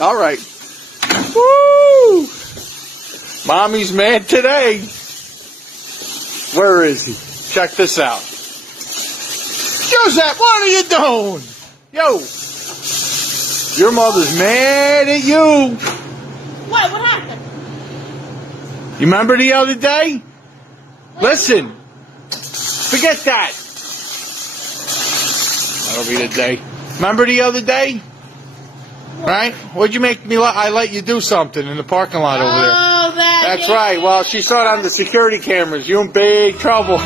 All right. Woo! Mommy's mad today. Where is he? Check this out. Giuseppe, what are you doing? Yo, your mother's mad at you. What happened? You remember the other day? Listen, forget that. That'll be the day. Remember the other day? Right? What'd you make me? I let you do something in the parking lot over there. Oh, That's right. Well, she saw it on the security cameras. You in big trouble.